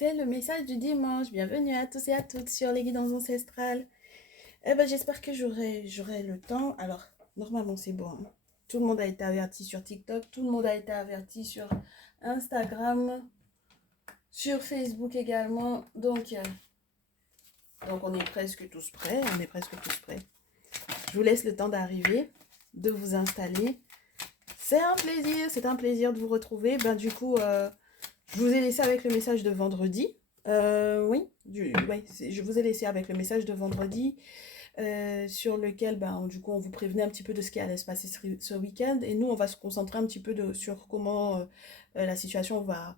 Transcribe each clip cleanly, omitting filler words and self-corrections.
C'est le message du dimanche. Bienvenue à tous et à toutes sur les guidances ancestrales. Eh ben, j'espère que j'aurai le temps. Alors, normalement, c'est bon, hein. Tout le monde a été averti sur TikTok. Tout le monde a été averti sur Instagram, sur Facebook également. Donc on est presque tous prêts. On est presque tous prêts. Je vous laisse le temps d'arriver, de vous installer. C'est un plaisir de vous retrouver. Ben, du coup, je vous ai laissé avec le message de vendredi. Oui, je vous ai laissé avec le message de vendredi sur lequel, ben, du coup, on vous prévenait un petit peu de ce qui allait se passer ce week-end. Et nous, on va se concentrer un petit peu sur comment la situation va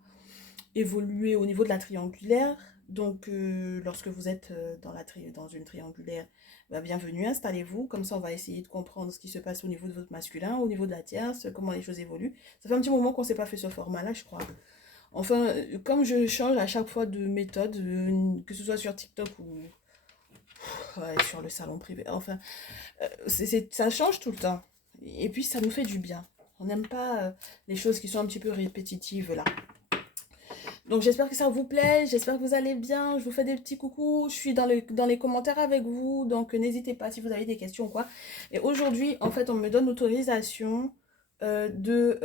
évoluer au niveau de la triangulaire. Donc, lorsque vous êtes dans une triangulaire, ben, bienvenue, installez-vous. Comme ça, on va essayer de comprendre ce qui se passe au niveau de votre masculin, au niveau de la tierce, comment les choses évoluent. Ça fait un petit moment qu'on ne s'est pas fait ce format-là, je crois. Enfin, comme je change à chaque fois de méthode, que ce soit sur TikTok ou ouais, sur le salon privé, enfin, ça change tout le temps. Et puis, ça nous fait du bien. On n'aime pas les choses qui sont un petit peu répétitives là. Donc, j'espère que ça vous plaît, j'espère que vous allez bien. Je vous fais des petits coucous. Je suis dans les commentaires avec vous, donc n'hésitez pas si vous avez des questions ou quoi. Et aujourd'hui, en fait, on me donne l'autorisation de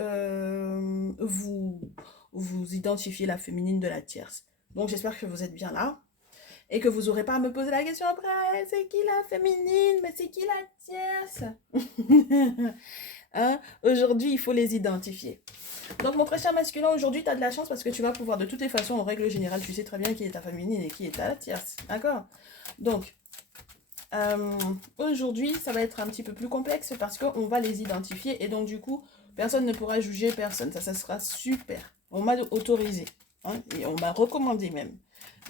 vous identifier la féminine de la tierce. Donc, j'espère que vous êtes bien là et que vous n'aurez pas à me poser la question après, c'est qui la féminine, mais c'est qui la tierce? Hein? Aujourd'hui, il faut les identifier. Donc, mon très cher masculin, aujourd'hui, tu as de la chance parce que tu vas pouvoir, de toutes les façons, en règle générale, tu sais très bien qui est ta féminine et qui est ta tierce. D'accord? Donc, aujourd'hui, ça va être un petit peu plus complexe parce qu'on va les identifier et donc, du coup, personne ne pourra juger personne. Ça sera super. On m'a autorisé, hein, et on m'a recommandé même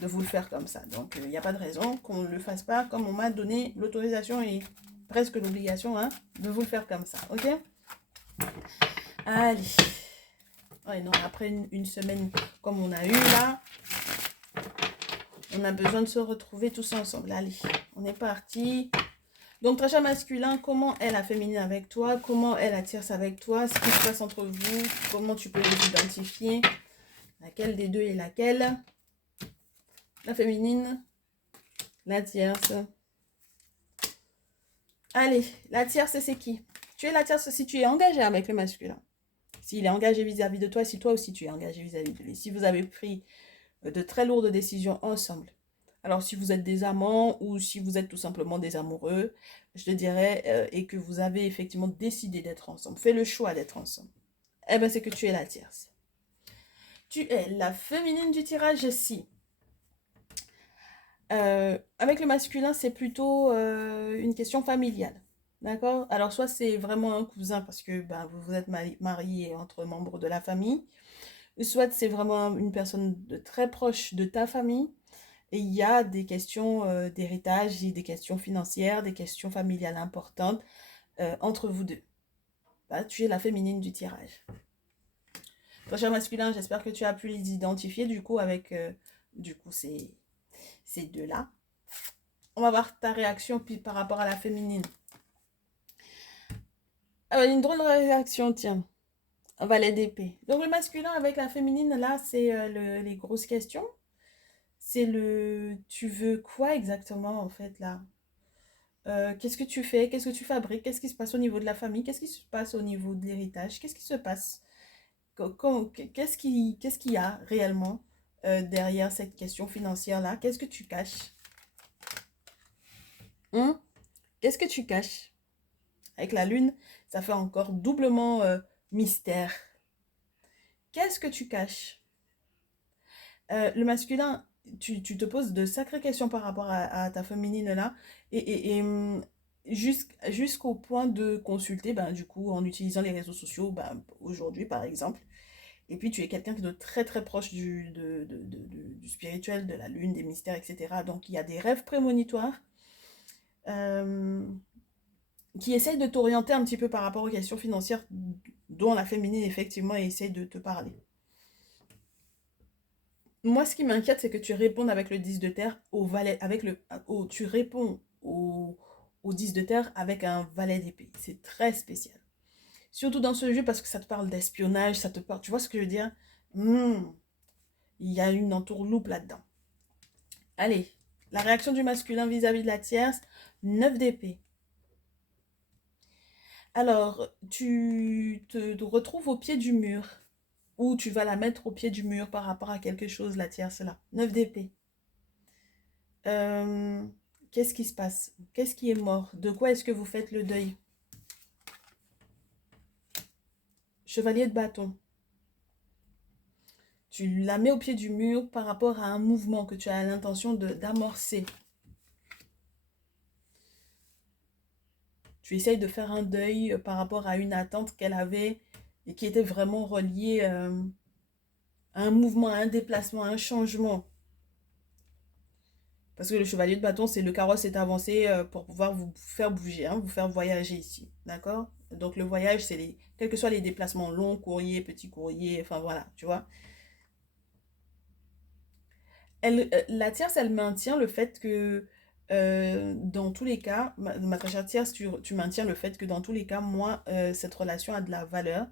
de vous le faire comme ça. Donc, il n'y a pas de raison qu'on ne le fasse pas comme on m'a donné l'autorisation et presque l'obligation, hein, de vous le faire comme ça. Ok? Allez. Ouais, non, après une semaine comme on a eu là, on a besoin de se retrouver tous ensemble. Allez, on est parti. Donc, très cher masculin, comment est la féminine avec toi? Comment est la tierce avec toi? Ce qui se passe entre vous? Comment tu peux les identifier? Laquelle des deux est laquelle? La féminine, la tierce. Allez, la tierce, c'est qui? Tu es la tierce si tu es engagé avec le masculin. S'il est engagé vis-à-vis de toi, si toi aussi tu es engagé vis-à-vis de lui. Si vous avez pris de très lourdes décisions ensemble. Alors, si vous êtes des amants ou si vous êtes tout simplement des amoureux, je te dirais, et que vous avez effectivement décidé d'être ensemble, fait le choix d'être ensemble, eh bien, c'est que tu es la tierce. Tu es la féminine du tirage si. Avec le masculin, c'est plutôt une question familiale. D'accord? Alors, soit c'est vraiment un cousin parce que ben, vous vous êtes marié entre membres de la famille, soit c'est vraiment une personne de très proche de ta famille. Et il y a des questions d'héritage, des questions financières, des questions familiales importantes entre vous deux. Bah, tu es la féminine du tirage. Ton cher masculin, j'espère que tu as pu les identifier du coup avec ces deux-là. On va voir ta réaction puis par rapport à la féminine. Une drôle de réaction, tiens. Valet d'épée. Donc le masculin avec la féminine, là, c'est les grosses questions. C'est tu veux quoi exactement en fait là? Qu'est-ce que tu fais? Qu'est-ce que tu fabriques? Qu'est-ce qui se passe au niveau de la famille? Qu'est-ce qui se passe au niveau de l'héritage? Qu'est-ce qui se passe? Qu'est-ce qu'il y a réellement derrière cette question financière-là? Qu'est-ce que tu caches? Hein? Qu'est-ce que tu caches? Avec la lune, ça fait encore doublement mystère. Qu'est-ce que tu caches? Le masculin, tu te poses de sacrées questions par rapport à ta féminine là. Et jusqu'au point de consulter, ben, du coup, en utilisant les réseaux sociaux, ben, aujourd'hui par exemple. Et puis tu es quelqu'un qui est de très très proche du spirituel, de la lune, des mystères, etc. Donc il y a des rêves prémonitoires euh, qui essayent de t'orienter un petit peu par rapport aux questions financières dont la féminine effectivement essaye de te parler. Moi, ce qui m'inquiète, c'est que tu réponds avec le 10 de terre au valet, tu réponds au 10 de terre avec un valet d'épée. C'est très spécial. Surtout dans ce jeu parce que ça te parle d'espionnage, ça te parle, tu vois ce que je veux dire? Hmm. Il y a une entourloupe là-dedans. Allez, la réaction du masculin vis-à-vis de la tierce, 9 d'épée. Alors, tu te retrouves au pied du mur, ou tu vas la mettre au pied du mur par rapport à quelque chose, la tierce là. 9 d'épée. Euh, Qu'est-ce qui se passe? Qu'est-ce qui est mort? De quoi est-ce que vous faites le deuil? Chevalier de bâton. Tu la mets au pied du mur par rapport à un mouvement que tu as l'intention d'amorcer. Tu essayes de faire un deuil par rapport à une attente qu'elle avait et qui était vraiment reliée à un mouvement, à un déplacement, à un changement. Parce que le chevalier de bâton, c'est le carrosse est avancé pour pouvoir vous faire bouger, hein, vous faire voyager ici. D'accord? Donc le voyage, c'est quels que soient les déplacements, longs, courriers, petits courriers, enfin voilà, tu vois. La tierce, elle maintient le fait que dans tous les cas, ma très chère tierce, tu maintiens le fait que dans tous les cas, moi, cette relation a de la valeur.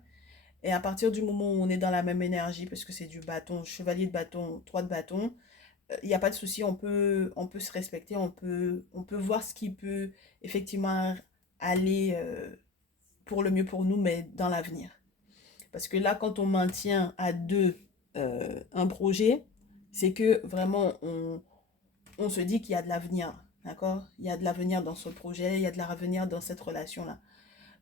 Et à partir du moment où on est dans la même énergie, parce que c'est du bâton, chevalier de bâton, 3 de bâton, il n'y a pas de souci, on peut se respecter, on peut voir ce qui peut effectivement aller pour le mieux pour nous, mais dans l'avenir. Parce que là, quand on maintient à deux un projet, c'est que vraiment on se dit qu'il y a de l'avenir, d'accord? Il y a de l'avenir dans ce projet, il y a de l'avenir dans cette relation-là.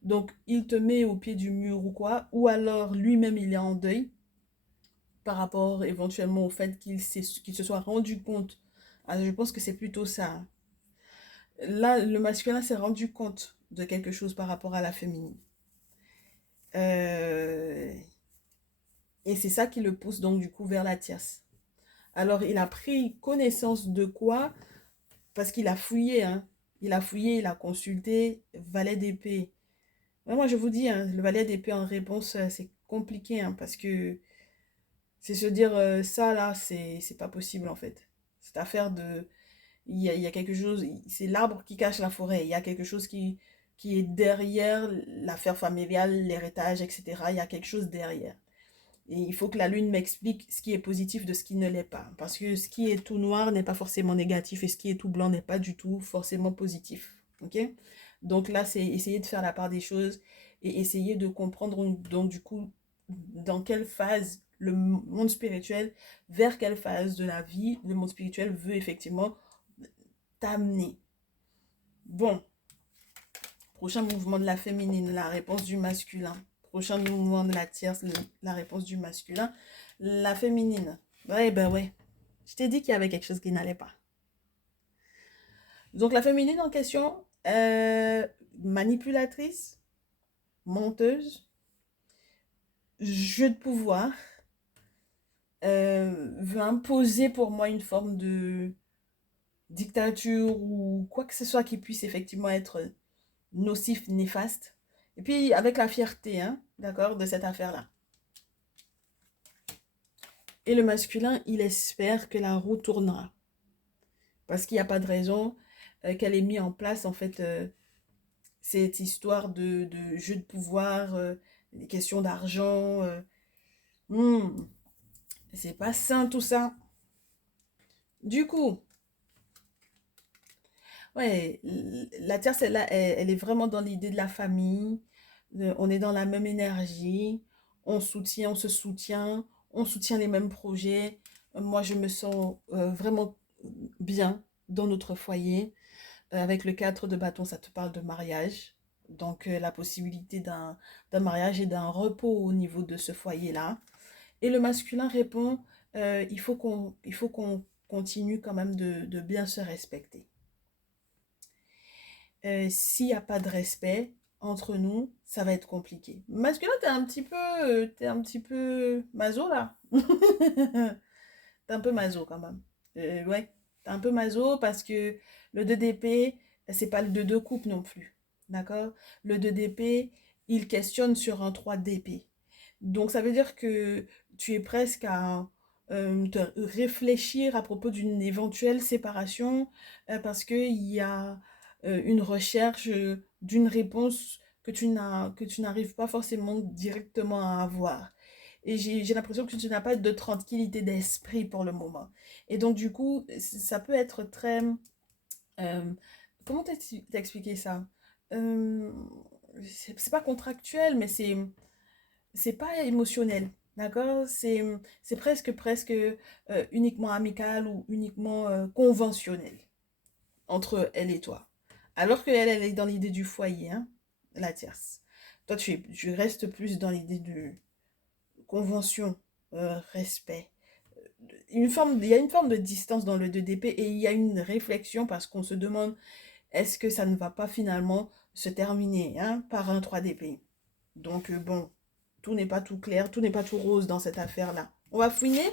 Donc, il te met au pied du mur ou quoi, ou alors lui-même il est en deuil par rapport éventuellement au fait qu'il se soit rendu compte. Ah, je pense que c'est plutôt ça. Là, le masculin s'est rendu compte de quelque chose par rapport à la féminine. Euh, et c'est ça qui le pousse donc du coup vers la tierce. Alors, il a pris connaissance de quoi? Parce qu'il a fouillé, hein. Il a fouillé, il a consulté, valet d'épée. Ouais, moi, je vous dis, hein, le valet d'épée en réponse, c'est compliqué, hein, parce que c'est se dire ça, là, c'est pas possible, en fait. Cette affaire de... il y a quelque chose, c'est l'arbre qui cache la forêt. Il y a quelque chose qui est derrière l'affaire familiale, l'héritage, etc. Il y a quelque chose derrière. Et il faut que la lune m'explique ce qui est positif de ce qui ne l'est pas. Parce que ce qui est tout noir n'est pas forcément négatif et ce qui est tout blanc n'est pas du tout forcément positif. Ok? Donc là, c'est essayer de faire la part des choses et essayer de comprendre donc du coup dans quelle phase le monde spirituel, vers quelle phase de la vie le monde spirituel veut effectivement t'amener. Bon, prochain mouvement de la féminine, la réponse du masculin. Prochain mouvement de la tierce, la réponse du masculin. La féminine. Ouais, ben ouais. Je t'ai dit qu'il y avait quelque chose qui n'allait pas. Donc la féminine en question, manipulatrice, menteuse, jeu de pouvoir, veut imposer pour moi une forme de dictature ou quoi que ce soit qui puisse effectivement être nocif, néfaste. Et puis avec la fierté, hein, d'accord, de cette affaire-là. Et le masculin, il espère que la roue tournera. Parce qu'il n'y a pas de raison qu'elle ait mis en place, en fait, cette histoire de jeu de pouvoir, des questions d'argent. Hmm, c'est pas sain tout ça. Du coup, ouais, la Terre, celle-là, elle est vraiment dans l'idée de la famille. On est dans la même énergie. On soutient les mêmes projets. Moi, je me sens vraiment bien dans notre foyer. Avec le 4 de bâton, ça te parle de mariage. Donc, la possibilité d'un mariage et d'un repos au niveau de ce foyer-là. Et le masculin répond, il faut qu'on continue quand même de bien se respecter. S'il n'y a pas de respect entre nous, ça va être compliqué. Masculin, t'es un petit peu maso là. T'es un peu maso quand même. Ouais, t'es un peu maso parce que le 2 d'épée, c'est pas le 2 de coupe non plus. D'accord? Le 2 d'épée, il questionne sur un 3 d'épée. Donc ça veut dire que tu es presque à te réfléchir à propos d'une éventuelle séparation parce qu'il y a une recherche d'une réponse que tu n'arrives pas forcément directement à avoir. et j'ai l'impression que tu n'as pas de tranquillité d'esprit pour le moment. Et donc, du coup, ça peut être très... euh, comment t'expliquer ça? Euh, c'est pas contractuel, mais c'est pas émotionnel. D'accord? C'est presque uniquement amical ou uniquement conventionnel entre elle et toi. Alors qu'elle, elle est dans l'idée du foyer, hein, la tierce. Toi, tu restes plus dans l'idée de convention, respect. Il y a une forme de distance dans le 2DP et il y a une réflexion parce qu'on se demande est-ce que ça ne va pas finalement se terminer hein, par un 3DP. Donc bon, tout n'est pas tout clair, tout n'est pas tout rose dans cette affaire-là. On va fouiner?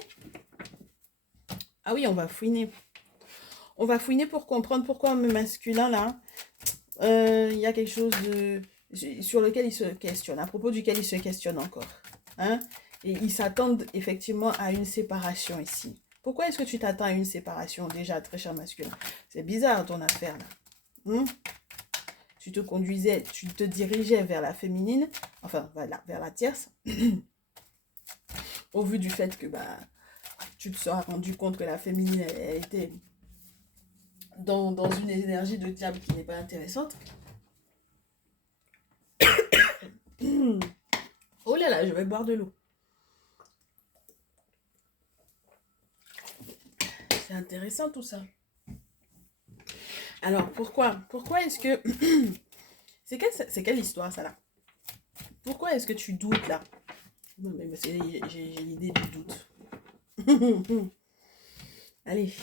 Ah oui, on va fouiner. On va fouiner pour comprendre pourquoi un masculin là, il y a quelque chose sur lequel il se questionne, à propos duquel il se questionne encore. Hein? Et ils s'attendent effectivement à une séparation ici. Pourquoi est-ce que tu t'attends à une séparation déjà, très cher masculin? C'est bizarre ton affaire là. Tu te dirigeais vers la féminine, enfin voilà, vers la tierce, au vu du fait que bah, tu te seras rendu compte que la féminine, elle était dans une énergie de diable qui n'est pas intéressante. Oh là là, je vais boire de l'eau. C'est intéressant tout ça. Alors pourquoi est-ce que... c'est quelle histoire ça là? Pourquoi est-ce que tu doutes là? Non mais j'ai l'idée du doute. Allez.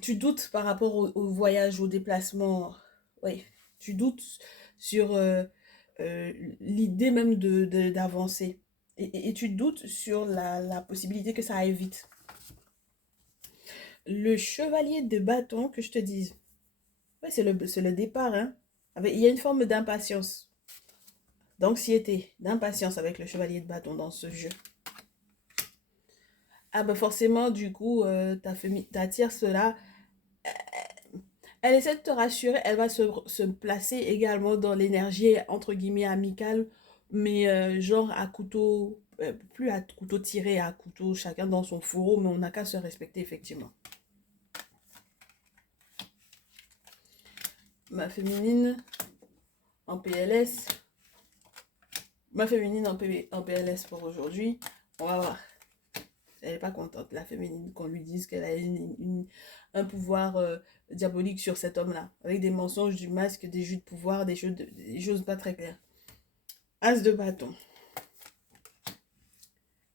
Tu doutes par rapport au voyage, au déplacement. Oui, tu doutes sur l'idée même d'avancer. Et tu doutes sur la possibilité que ça aille vite. Le chevalier de bâton, que je te dise, ouais, c'est le départ. Hein. Il y a une forme d'impatience, d'anxiété, d'impatience avec le chevalier de bâton dans ce jeu. Ah ben forcément, du coup, ta tierce là, elle essaie de te rassurer, elle va se placer également dans l'énergie entre guillemets amicale, mais genre à couteau, plus à couteau tiré, à couteau chacun dans son fourreau, mais on n'a qu'à se respecter effectivement. Ma féminine en PLS, ma féminine en PLS pour aujourd'hui, on va voir. Elle n'est pas contente, la féminine, qu'on lui dise qu'elle a un pouvoir diabolique sur cet homme-là, avec des mensonges, du masque, des jus de pouvoir, des choses pas très claires. As de bâton.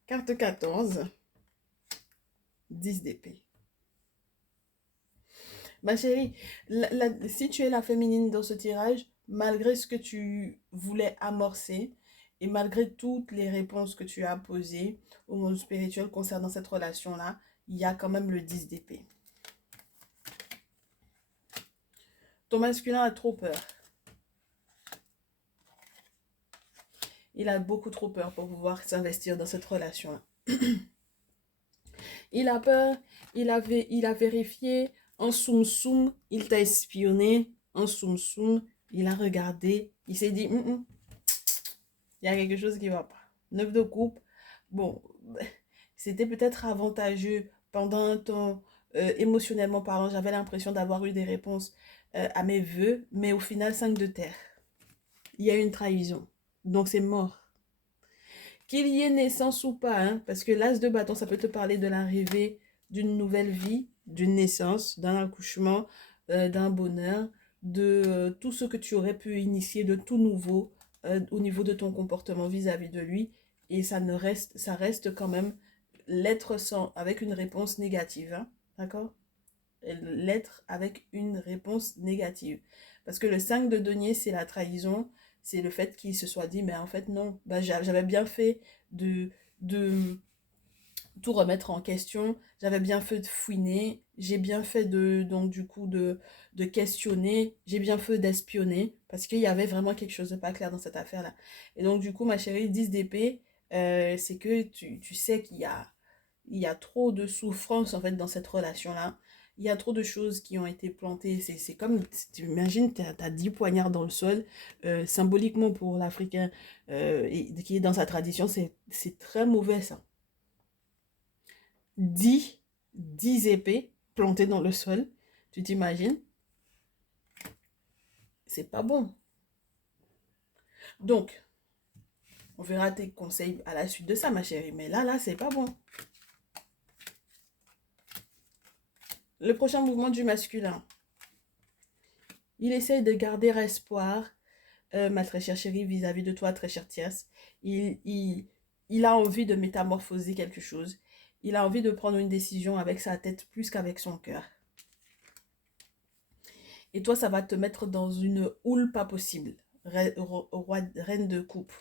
Carte 14. 10 d'épée. Ma chérie, si tu es la féminine dans ce tirage, malgré ce que tu voulais amorcer et malgré toutes les réponses que tu as posées au monde spirituel concernant cette relation-là, il y a quand même le 10 d'épée. Ton masculin a trop peur. Il a beaucoup trop peur pour pouvoir s'investir dans cette relation-là. Il a peur, il a vérifié, en soum-soum, il t'a espionné, en soum-soum, il a regardé, il s'est dit, il y a quelque chose qui va pas. 9 de coupe, bon, c'était peut-être avantageux pendant un temps, émotionnellement parlant, j'avais l'impression d'avoir eu des réponses à mes vœux, mais au final, 5 de terre. Il y a eu une trahison, donc c'est mort. Qu'il y ait naissance ou pas, hein, parce que l'as de bâton, ça peut te parler de l'arrivée d'une nouvelle vie, d'une naissance, d'un accouchement, d'un bonheur, de tout ce que tu aurais pu initier de tout nouveau au niveau de ton comportement vis-à-vis de lui. Et ça reste quand même l'être sans, avec une réponse négative. Hein, d'accord? L'être avec une réponse négative. Parce que le 5 de denier, c'est la trahison, c'est le fait qu'il se soit dit, mais en fait non, bah, j'avais bien fait de tout remettre en question, j'avais bien fait de fouiner, j'ai bien fait donc du coup de questionner, j'ai bien fait d'espionner, parce qu'il y avait vraiment quelque chose de pas clair dans cette affaire-là. Et donc du coup, ma chérie, 10 d'épée, c'est que tu sais qu'il y a trop de souffrance en fait dans cette relation-là. Il y a trop de choses qui ont été plantées. C'est comme, tu imagines, tu as 10 poignards dans le sol. Symboliquement pour l'Africain qui est dans sa tradition, c'est très mauvais ça. 10 10 épées plantées dans le sol. Tu t'imagines? C'est pas bon. Donc, on verra tes conseils à la suite de ça, ma chérie. Mais là, c'est pas bon. Le prochain mouvement du masculin. Il essaye de garder espoir, ma très chère chérie, vis-à-vis de toi, très chère Tierce. Il a envie de métamorphoser quelque chose. Il a envie de prendre une décision avec sa tête plus qu'avec son cœur. Et toi, ça va te mettre dans une houle pas possible. Reine de coupe.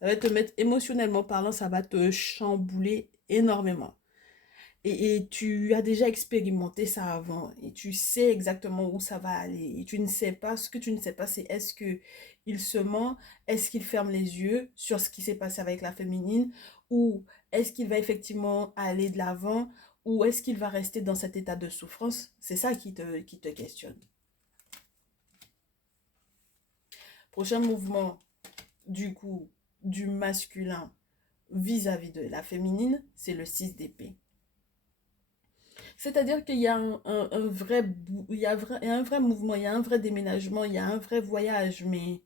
Ça va te mettre, émotionnellement parlant, ça va te chambouler énormément. Et tu as déjà expérimenté ça avant. Et tu sais exactement où ça va aller. Et tu ne sais pas, ce que tu ne sais pas, c'est est-ce que il se ment, est-ce qu'il ferme les yeux sur ce qui s'est passé avec la féminine, ou est-ce qu'il va effectivement aller de l'avant, ou est-ce qu'il va rester dans cet état de souffrance. C'est ça qui te questionne. Prochain mouvement, du coup, du masculin vis-à-vis de la féminine, c'est le 6 d'épée. C'est-à-dire qu'il y a un vrai, il y a un vrai mouvement, il y a un vrai déménagement, il y a un vrai voyage, mais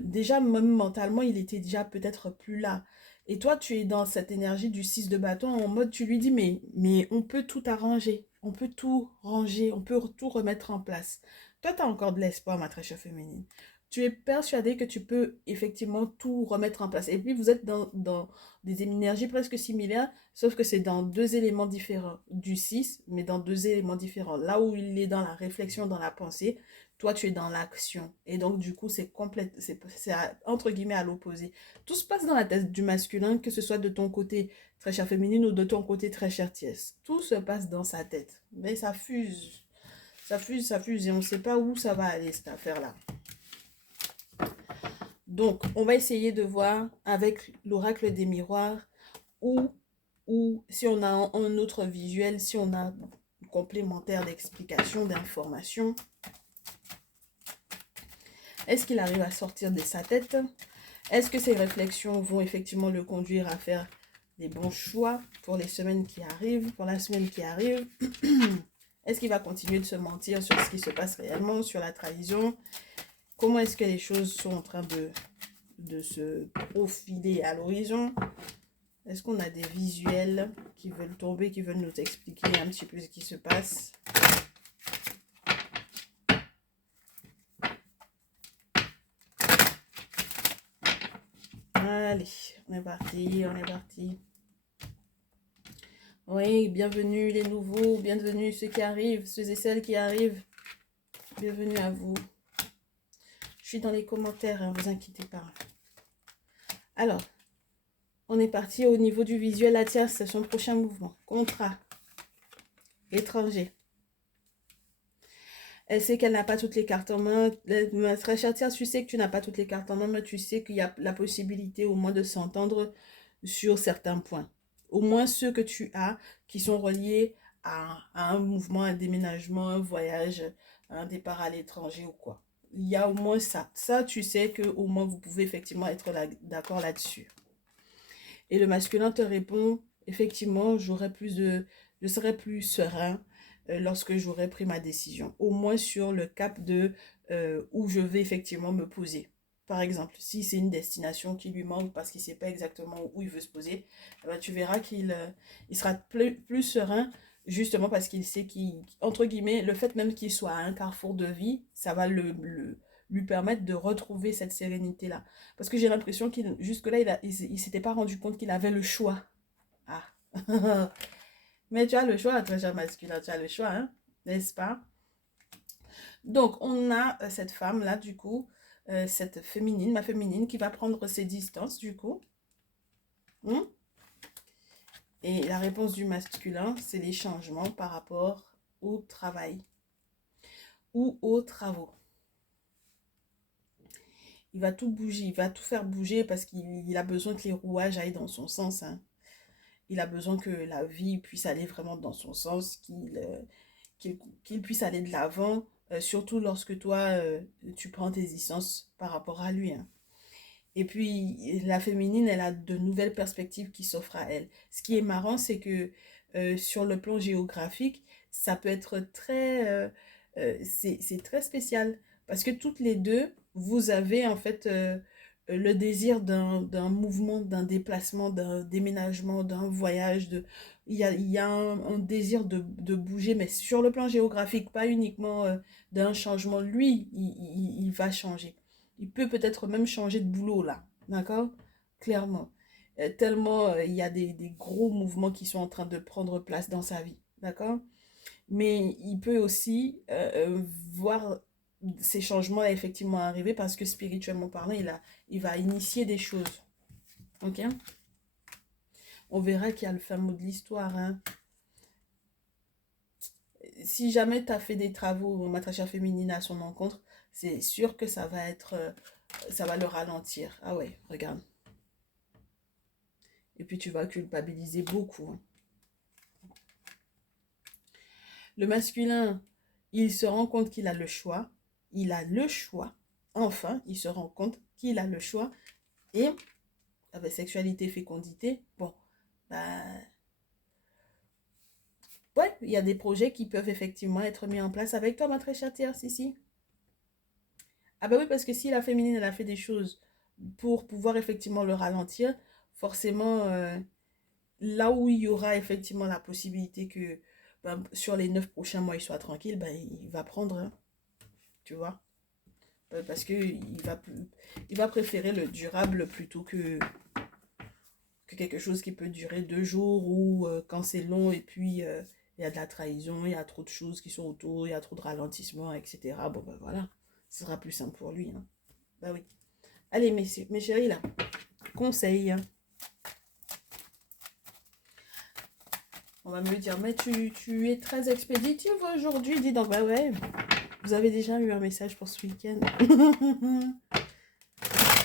déjà, même mentalement, il était déjà peut-être plus là. Et toi, tu es dans cette énergie du 6 de bâton en mode, tu lui dis, mais on peut tout arranger, on peut tout ranger, on peut tout remettre en place. Toi, tu as encore de l'espoir, ma très chère féminine. Tu es persuadé que tu peux effectivement tout remettre en place. Et puis, vous êtes dans des énergies presque similaires, sauf que c'est dans deux éléments différents du 6 mais dans deux éléments différents. Là où il est dans la réflexion, dans la pensée, toi, tu es dans l'action. Et donc, du coup, c'est entre guillemets à l'opposé. Tout se passe dans la tête du masculin, que ce soit de ton côté très chère féminine ou de ton côté très chère Tiès. Tout se passe dans sa tête. Mais ça fuse. Ça fuse, ça fuse. Et on ne sait pas où ça va aller, cette affaire-là. Donc, on va essayer de voir avec l'oracle des miroirs ou si on a un autre visuel, si on a un complémentaire d'explication, d'information. Est-ce qu'il arrive à sortir de sa tête? Est-ce que ces réflexions vont effectivement le conduire à faire des bons choix pour les semaines qui arrivent, pour la semaine qui arrive? Est-ce qu'il va continuer de se mentir sur ce qui se passe réellement, sur la trahison? Comment est-ce que les choses sont en train de se profiler à l'horizon? Est-ce qu'on a des visuels qui veulent tomber, qui veulent nous expliquer un petit peu ce qui se passe? Allez, on est parti, on est parti. Oui, bienvenue les nouveaux, bienvenue ceux qui arrivent, ceux et celles qui arrivent. Bienvenue à vous. Je suis dans les commentaires, ne vous inquiétez pas. Alors, on est parti au niveau du visuel. La tierce, c'est son prochain mouvement. Contrat. Étranger. Elle sait qu'elle n'a pas toutes les cartes en main. Ma très chère tierce, tu sais que tu n'as pas toutes les cartes en main, mais tu sais qu'il y a la possibilité au moins de s'entendre sur certains points. Au moins ceux que tu as qui sont reliés à un mouvement, un déménagement, un voyage, un départ à l'étranger ou quoi. Il y a au moins ça. Ça, tu sais que au moins vous pouvez effectivement être d'accord là-dessus. Et le masculin te répond, effectivement, je serai plus serein lorsque j'aurai pris ma décision. Au moins sur le cap de où je vais effectivement me poser. Par exemple, si c'est une destination qui lui manque parce qu'il ne sait pas exactement où il veut se poser, tu verras qu'il il sera plus serein justement parce qu'il sait entre guillemets, le fait même qu'il soit à un carrefour de vie, ça va lui permettre de retrouver cette sérénité-là. Parce que j'ai l'impression qu'il jusque-là, il s'était pas rendu compte qu'il avait le choix. Ah. Mais tu as le choix, très cher masculin, tu as le choix, hein, n'est-ce pas? Donc, on a cette femme-là, du coup, cette féminine, ma féminine, qui va prendre ses distances, du coup. Et la réponse du masculin, c'est les changements par rapport au travail ou aux travaux. Il va tout bouger, il va tout faire bouger parce qu'il a besoin que les rouages aillent dans son sens. Hein. Il a besoin que la vie puisse aller vraiment dans son sens, qu'il puisse aller de l'avant, surtout lorsque toi, tu prends tes distances par rapport à lui, hein. Et puis, la féminine, elle a de nouvelles perspectives qui s'offrent à elle. Ce qui est marrant, c'est que sur le plan géographique, ça peut être c'est très spécial. Parce que toutes les deux, vous avez en fait le désir d'un mouvement, d'un déplacement, d'un déménagement, d'un voyage. Il y a un désir de bouger, mais sur le plan géographique, pas uniquement d'un changement. Lui, il va changer. Il peut peut-être même changer de boulot là, d'accord? Clairement. Tellement il y a des gros mouvements qui sont en train de prendre place dans sa vie, d'accord? Mais il peut aussi voir ces changements effectivement arriver parce que spirituellement parlant, il va initier des choses, ok? On verra qu'il y a le fameux de l'histoire, hein. Si jamais tu as fait des travaux Matracha féminine à son encontre, c'est sûr que ça va être, ça va le ralentir. Ah ouais, regarde. Et puis tu vas culpabiliser beaucoup, hein. Le masculin, il se rend compte qu'il a le choix. Il a le choix. Enfin, il se rend compte qu'il a le choix. Et avec sexualité, fécondité, bon, bah, ouais, il y a des projets qui peuvent effectivement être mis en place avec toi, ma très chère Tierce, ici. Ah bah oui, parce que si la féminine, elle a fait des choses pour pouvoir effectivement le ralentir, forcément, là où il y aura effectivement la possibilité que ben, sur les 9 prochains mois, il soit tranquille, ben, il va prendre, hein, tu vois. Parce que il va préférer le durable plutôt que quelque chose qui peut durer 2 jours ou quand c'est long et puis il y a de la trahison, il y a trop de choses qui sont autour, il y a trop de ralentissement, etc. Bon, ben voilà, ce sera plus simple pour lui, hein. Bah oui. Allez, mes chéris, là, conseil, hein. On va me dire, mais tu es très expéditive aujourd'hui. Dis donc, bah ouais, vous avez déjà eu un message pour ce week-end.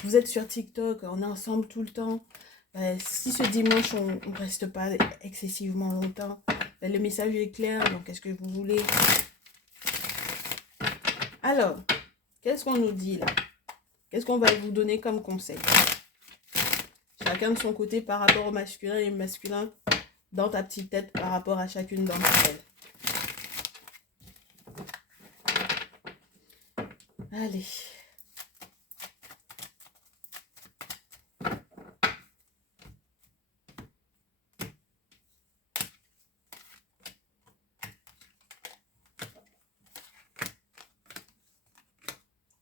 Vous êtes sur TikTok, on est ensemble tout le temps. Si ce dimanche, on ne reste pas excessivement longtemps, le message est clair, donc qu'est-ce que vous voulez? Alors, qu'est-ce qu'on nous dit là? Qu'est-ce qu'on va vous donner comme conseil? Chacun de son côté par rapport au masculin et masculin dans ta petite tête par rapport à chacune d'entre elles. Allez.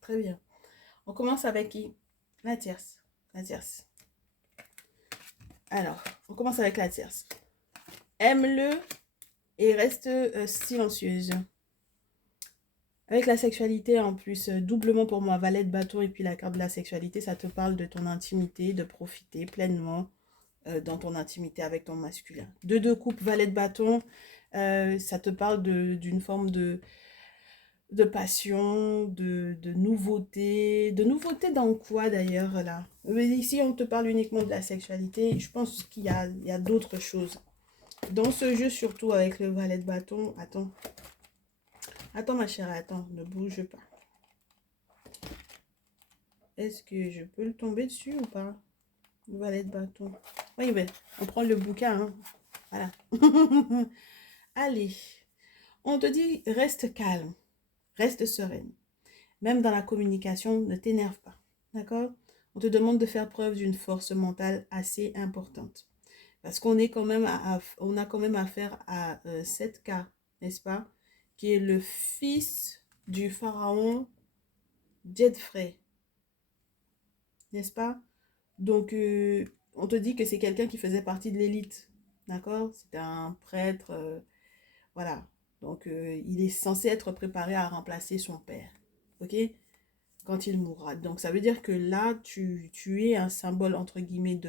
Très bien. On commence avec qui? La tierce. La tierce. Alors, on commence avec la tierce. Aime-le et reste silencieuse. Avec la sexualité, en plus, doublement pour moi, valet de bâton et puis la carte de la sexualité, ça te parle de ton intimité, de profiter pleinement dans ton intimité avec ton masculin. Deux coupes, valet de bâton, ça te parle d'une forme de passion, de nouveauté. De nouveauté dans quoi d'ailleurs là? Ici, on te parle uniquement de la sexualité. Je pense qu'il y a d'autres choses. Dans ce jeu, surtout avec le valet de bâton, attends. Attends ma chérie, attends, ne bouge pas. Est-ce que je peux le tomber dessus ou pas? Le valet de bâton. Oui, ben, on prend le bouquin, hein. Voilà. Allez, on te dit reste calme, reste sereine. Même dans la communication, ne t'énerve pas. D'accord? On te demande de faire preuve d'une force mentale assez importante. Parce qu'on est quand même on a quand même affaire à 7K, n'est-ce pas? Qui est le fils du pharaon Djedfré, n'est-ce pas? Donc, on te dit que c'est quelqu'un qui faisait partie de l'élite, d'accord? C'était un prêtre, voilà. Donc, il est censé être préparé à remplacer son père, ok? Quand il mourra. Donc, ça veut dire que là, tu es un symbole, entre guillemets,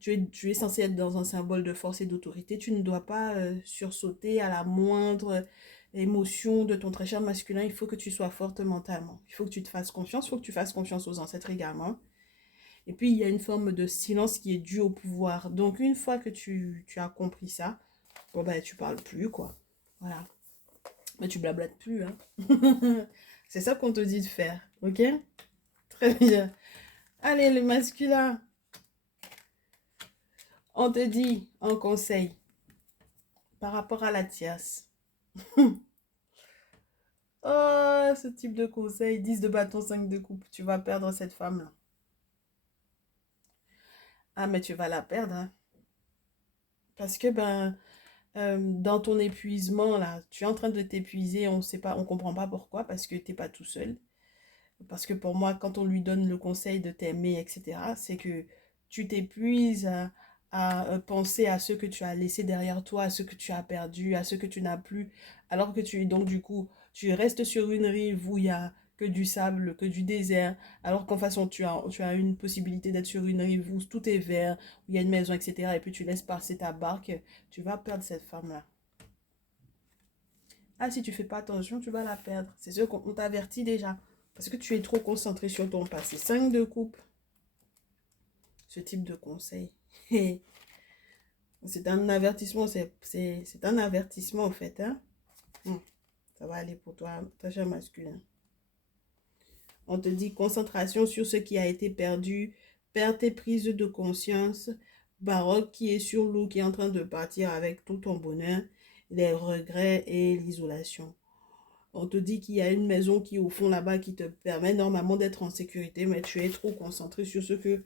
tu es censé être dans un symbole de force et d'autorité. Tu ne dois pas sursauter à la moindre émotion de ton très cher masculin. Il faut que tu sois forte mentalement. Il faut que tu te fasses confiance. Il faut que tu fasses confiance aux ancêtres également. Et puis, il y a une forme de silence qui est due au pouvoir. Donc, une fois que tu as compris ça, bon, ben, tu parles plus, quoi. Voilà. Mais tu blablates plus, hein. C'est ça qu'on te dit de faire, ok? Très bien. Allez, le masculin. On te dit en conseil par rapport à la tierce. Oh, ce type de conseil, 10 de bâton, 5 de coupe. Tu vas perdre cette femme-là. Ah, mais tu vas la perdre, hein. Parce que, dans ton épuisement, là, tu es en train de t'épuiser, on sait pas, on comprend pas pourquoi, parce que t'es pas tout seul. Parce que pour moi, quand on lui donne le conseil de t'aimer, etc., c'est que tu t'épuises à penser à ce que tu as laissé derrière toi, à ce que tu as perdu, à ce que tu n'as plus. Alors que donc du coup, tu restes sur une rive où il y a que du sable, que du désert, alors qu'en façon, tu as une possibilité d'être sur une rive où tout est vert, où il y a une maison, etc., et puis tu laisses passer ta barque, tu vas perdre cette femme-là. Ah, si tu fais pas attention, tu vas la perdre. C'est sûr qu'on t'avertit déjà. Parce que tu es trop concentré sur ton passé. 5 de coupe. Ce type de conseil. C'est un avertissement. C'est un avertissement en fait. Hein? Ça va aller pour toi, ta chère masculin. On te dit concentration sur ce qui a été perdu. Perds tes prises de conscience. Baroque qui est sur l'eau, qui est en train de partir avec tout ton bonheur. Les regrets et l'isolation. On te dit qu'il y a une maison qui est au fond là-bas qui te permet normalement d'être en sécurité, mais tu es trop concentré sur ce que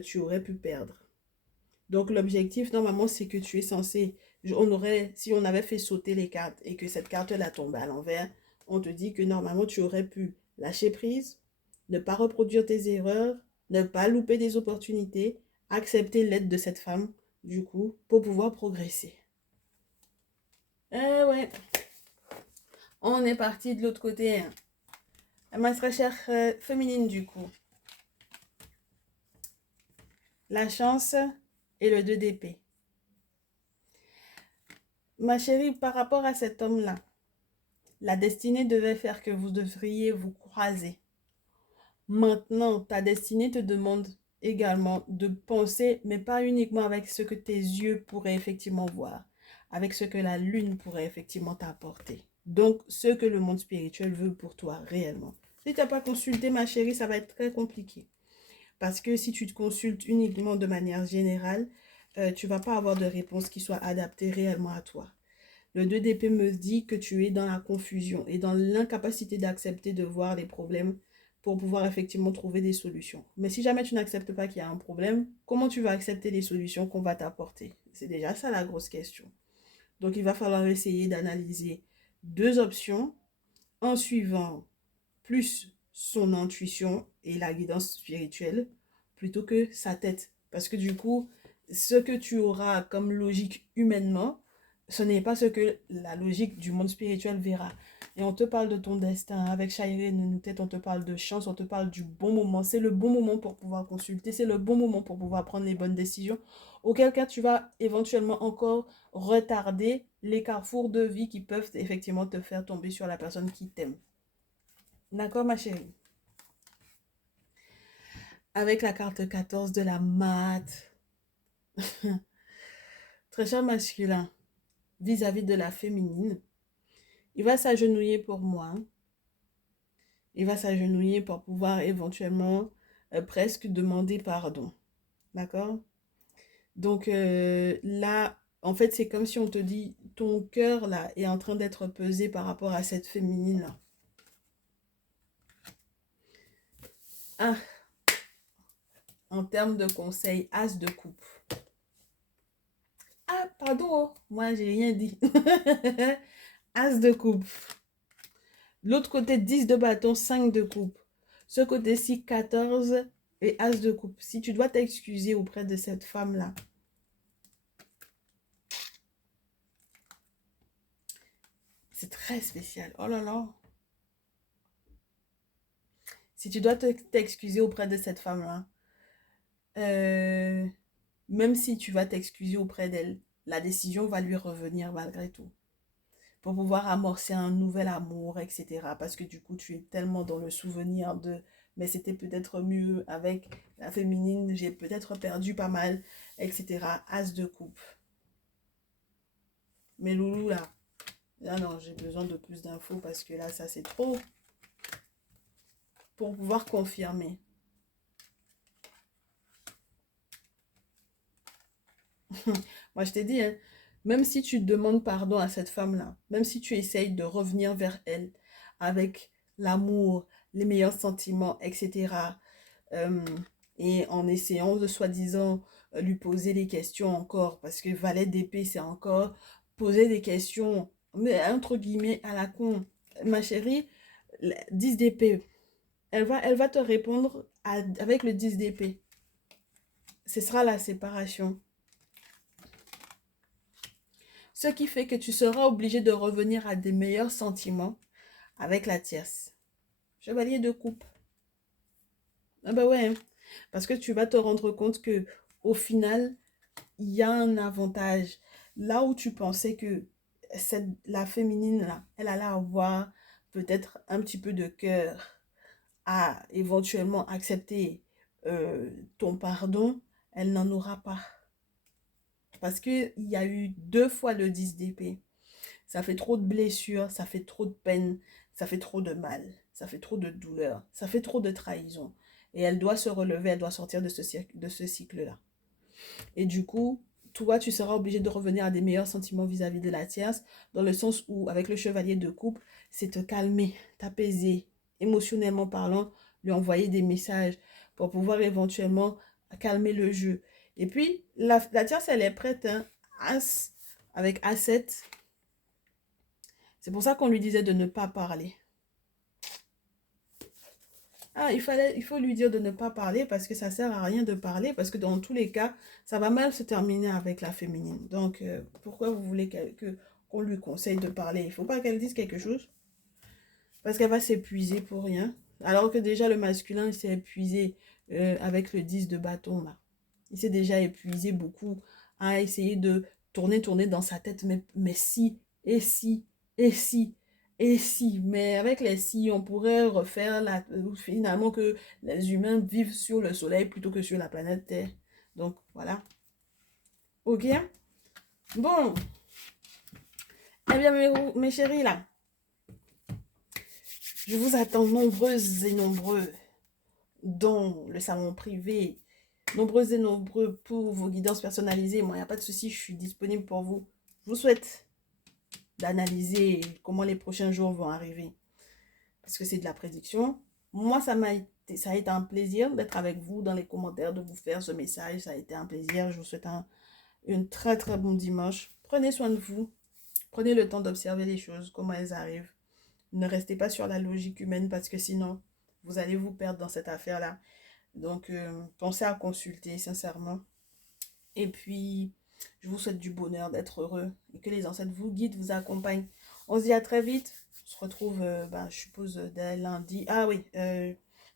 tu aurais pu perdre. Donc l'objectif normalement c'est que tu es censé, si on avait fait sauter les cartes et que cette carte-là tombe à l'envers, on te dit que normalement tu aurais pu lâcher prise, ne pas reproduire tes erreurs, ne pas louper des opportunités, accepter l'aide de cette femme, du coup, pour pouvoir progresser. Ouais, on est parti de l'autre côté, hein. Ma très chère féminine du coup. La chance et le 2 d'épée. Ma chérie, par rapport à cet homme-là, la destinée devait faire que vous devriez vous croiser. Maintenant, ta destinée te demande également de penser, mais pas uniquement avec ce que tes yeux pourraient effectivement voir, avec ce que la lune pourrait effectivement t'apporter. Donc, ce que le monde spirituel veut pour toi réellement. Si tu n'as pas consulté, ma chérie, ça va être très compliqué. Parce que si tu te consultes uniquement de manière générale, tu ne vas pas avoir de réponse qui soit adaptée réellement à toi. Le 2 d'épée me dit que tu es dans la confusion et dans l'incapacité d'accepter de voir les problèmes pour pouvoir effectivement trouver des solutions. Mais si jamais tu n'acceptes pas qu'il y a un problème, comment tu vas accepter les solutions qu'on va t'apporter? C'est déjà ça la grosse question. Donc il va falloir essayer d'analyser deux options en suivant plus son intuition et la guidance spirituelle plutôt que sa tête. Parce que du coup, ce que tu auras comme logique humainement, ce n'est pas ce que la logique du monde spirituel verra. Et on te parle de ton destin. Avec Shaireen, on te parle de chance, on te parle du bon moment. C'est le bon moment pour pouvoir consulter, c'est le bon moment pour pouvoir prendre les bonnes décisions. Auquel cas, tu vas éventuellement encore retarder les carrefours de vie qui peuvent effectivement te faire tomber sur la personne qui t'aime. D'accord, ma chérie? Avec la carte 14 de la mat. Très cher masculin, vis-à-vis de la féminine, il va s'agenouiller pour moi. Il va s'agenouiller pour pouvoir éventuellement presque demander pardon. D'accord? Donc là, en fait, c'est comme si on te dit, ton cœur là est en train d'être pesé par rapport à cette féminine là. Ah, en termes de conseils, as de coupe. Ah, pardon, oh, moi j'ai rien dit. As de coupe. L'autre côté, 10 de bâton, 5 de coupe. Ce côté-ci, 14 et as de coupe. Si tu dois t'excuser auprès de cette femme-là, c'est très spécial. Oh là là. Si tu dois t'excuser auprès de cette femme-là, euh, même si tu vas t'excuser auprès d'elle, la décision va lui revenir malgré tout. Pour pouvoir amorcer un nouvel amour, etc. Parce que du coup, tu es tellement dans le souvenir de mais c'était peut-être mieux avec la féminine, j'ai peut-être perdu pas mal, etc. As de coupe. Mes loulous là, Là, non, j'ai besoin de plus d'infos parce que là, ça, c'est trop pour pouvoir confirmer. Moi, je t'ai dit, hein, même si tu demandes pardon à cette femme-là, même si tu essayes de revenir vers elle avec l'amour, les meilleurs sentiments, etc., euh, et en essayant de soi-disant lui poser des questions encore, parce que valet d'épée, c'est encore poser des questions, mais entre guillemets, à la con. Ma chérie, 10 d'épée, elle va te répondre avec le 10 d'épée. Ce sera la séparation. Ce qui fait que tu seras obligé de revenir à des meilleurs sentiments avec la tierce. Chevalier de coupe. Ah bah ouais, hein. Parce que tu vas te rendre compte que au final, il y a un avantage. Là où tu pensais que la féminine, là, elle allait avoir peut-être un petit peu de cœur à éventuellement accepter ton pardon, elle n'en aura pas. Parce qu'il y a eu 2 fois le 10 d'épée. Ça fait trop de blessures, ça fait trop de peine, ça fait trop de mal, ça fait trop de douleur, ça fait trop de trahison. Et elle doit se relever, elle doit sortir de ce cycle-là. Et du coup, toi, tu seras obligé de revenir à des meilleurs sentiments vis-à-vis de la tierce, dans le sens où, avec le chevalier de coupe, c'est te calmer, t'apaiser, émotionnellement parlant, lui envoyer des messages pour pouvoir éventuellement calmer le jeu. Et puis, la tierce, elle est prête, hein, As, avec A7. C'est pour ça qu'on lui disait de ne pas parler. Ah, il faut lui dire de ne pas parler parce que ça sert à rien de parler parce que dans tous les cas, ça va mal se terminer avec la féminine. Donc, pourquoi vous voulez qu'on lui conseille de parler? Il ne faut pas qu'elle dise quelque chose parce qu'elle va s'épuiser pour rien. Alors que déjà le masculin il s'est épuisé avec le 10 de bâton là. Il s'est déjà épuisé beaucoup à essayer de tourner dans sa tête. Mais si, et si, et si, et si. Mais avec les si, on pourrait refaire finalement que les humains vivent sur le soleil plutôt que sur la planète Terre. Donc voilà. Ok? Bon. Eh bien mes chéris là, je vous attends nombreuses et nombreux dans le salon privé, nombreuses et nombreux pour vos guidances personnalisées. Moi, il n'y a pas de souci, je suis disponible pour vous. Je vous souhaite d'analyser comment les prochains jours vont arriver. Parce que c'est de la prédiction. Moi, ça a été un plaisir d'être avec vous dans les commentaires, de vous faire ce message. Ça a été un plaisir. Je vous souhaite une très très bon dimanche. Prenez soin de vous. Prenez le temps d'observer les choses, comment elles arrivent. Ne restez pas sur la logique humaine parce que sinon, vous allez vous perdre dans cette affaire-là. Donc, pensez à consulter sincèrement. Et puis, je vous souhaite du bonheur, d'être heureux et que les ancêtres vous guident, vous accompagnent. On se dit à très vite. On se retrouve, je suppose, dès lundi. Ah oui,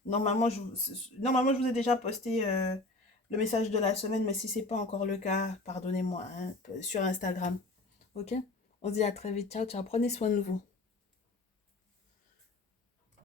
normalement, je vous ai déjà posté le message de la semaine, mais si ce n'est pas encore le cas, pardonnez-moi, hein, sur Instagram. Ok? On se dit à très vite. Ciao, ciao. Prenez soin de vous.